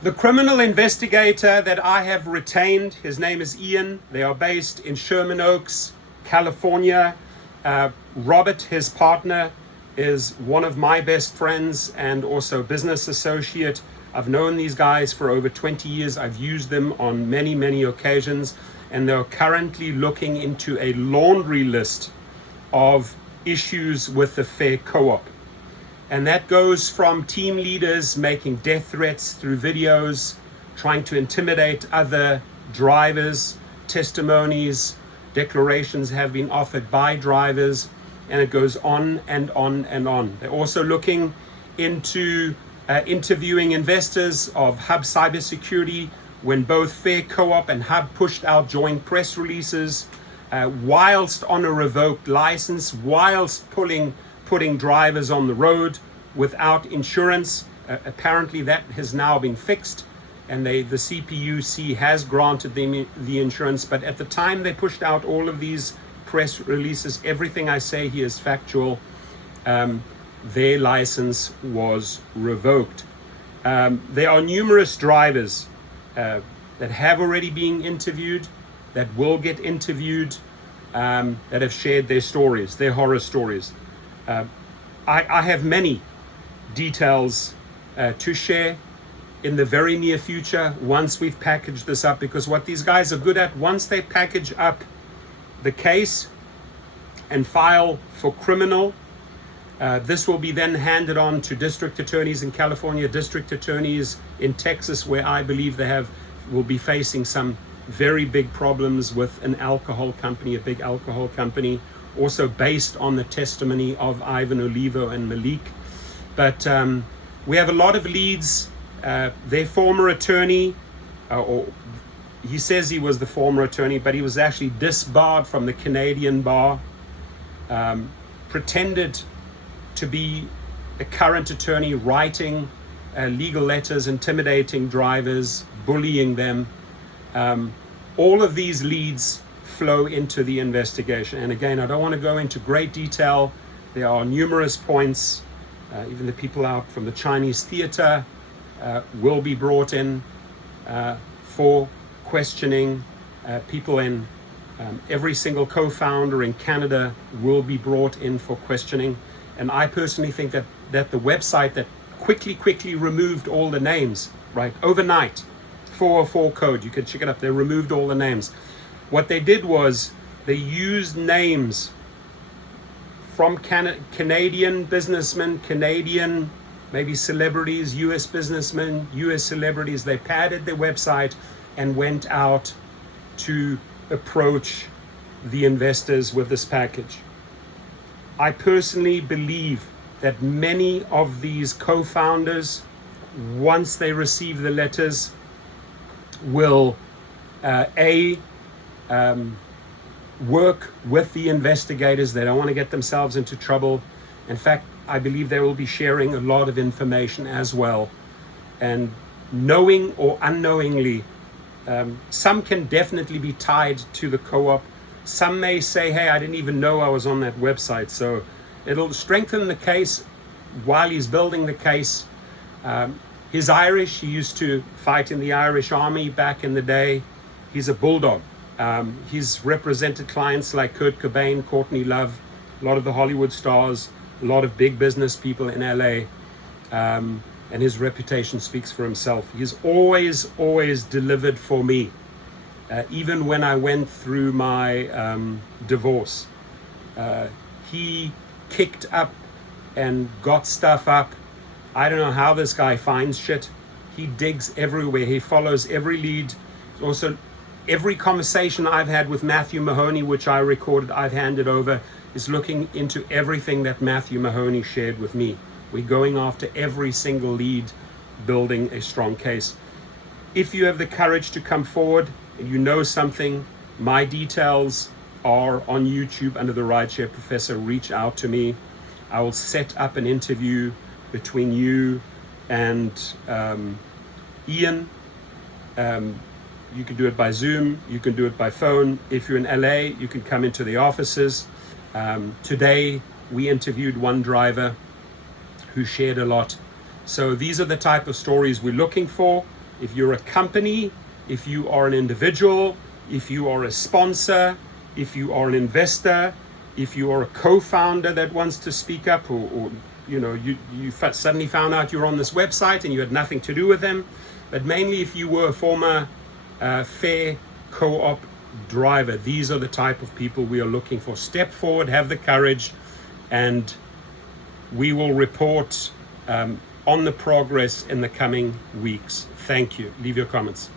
The criminal investigator that I have retained, his name is Ian. They are based in Sherman Oaks, California. Robert, his partner, is one of my best friends and also business associate. I've known these guys for over 20 years. I've used them on many, many occasions, and they're currently looking into a laundry list of issues with the Fair Co-op. And that goes from team leaders making death threats through videos, trying to intimidate other drivers, testimonies, declarations have been offered by drivers, and it goes on and on and on. They're also looking into interviewing investors of Hub Cybersecurity when both Fair Co-op and Hub pushed out joint press releases whilst on a revoked license, whilst putting drivers on the road without insurance. Apparently that has now been fixed, and the CPUC has granted them the insurance. But at the time they pushed out all of these press releases, everything I say here is factual. Their license was revoked. There are numerous drivers that have already been interviewed, that will get interviewed, that have shared their stories, their horror stories. I have many details to share in the very near future once we've packaged this up, because what these guys are good at, once they package up the case and file for criminal, this will be then handed on to district attorneys in California, district attorneys in Texas, where I believe will be facing some very big problems with an alcohol company, a big alcohol company, also based on the testimony of Ivan Olivo and Malik. But we have a lot of leads. Their former attorney, or he says he was the former attorney, but he was actually disbarred from the Canadian bar, pretended to be a current attorney, writing legal letters, intimidating drivers, bullying them. All of these leads flow into the investigation. And again, I don't want to go into great detail. There are numerous points. Even the people out from the Chinese theater will be brought in for questioning. People in every single co-founder in Canada will be brought in for questioning. And I personally think that the website that quickly removed all the names, right, overnight, 404 code, you can check it up, they removed all the names. What they did was they used names from Canadian businessmen, Canadian maybe celebrities, US businessmen, US celebrities. They padded their website and went out to approach the investors with this package. I personally believe that many of these co-founders, once they receive the letters, will work with the investigators. They don't want to get themselves into trouble. In fact, I believe they will be sharing a lot of information as well. And knowing or unknowingly, some can definitely be tied to the co-op. Some may say, hey, I didn't even know I was on that website. So it'll strengthen the case while he's building the case. He's Irish. He used to fight in the Irish army back in the day. He's a bulldog. He's represented clients like Kurt Cobain, Courtney Love, a lot of the Hollywood stars, a lot of big business people in LA. And his reputation speaks for himself. He's always delivered for me. Even when I went through my divorce, he kicked up and got stuff up. I don't know how this guy finds shit. He digs everywhere. He follows every lead. Also, every conversation I've had with Matthew Mahoney, which I recorded, I've handed over, is looking into everything that Matthew Mahoney shared with me. We're going after every single lead, building a strong case. If you have the courage to come forward and you know something, my details are on YouTube under the Rideshare Professor. Reach out to me. I will set up an interview between you and Ian. You can do it by Zoom, you can do it by phone. If you're in LA, you can come into the offices. Today, we interviewed one driver who shared a lot. So these are the type of stories we're looking for. If you're a company, if you are an individual, if you are a sponsor, if you are an investor, if you are a co-founder that wants to speak up, or you suddenly found out you're on this website and you had nothing to do with them, but mainly if you were a former fair co-op driver, these are the type of people we are looking for. Step forward, have the courage, and we will report on the progress in the coming weeks. Thank you. Leave your comments.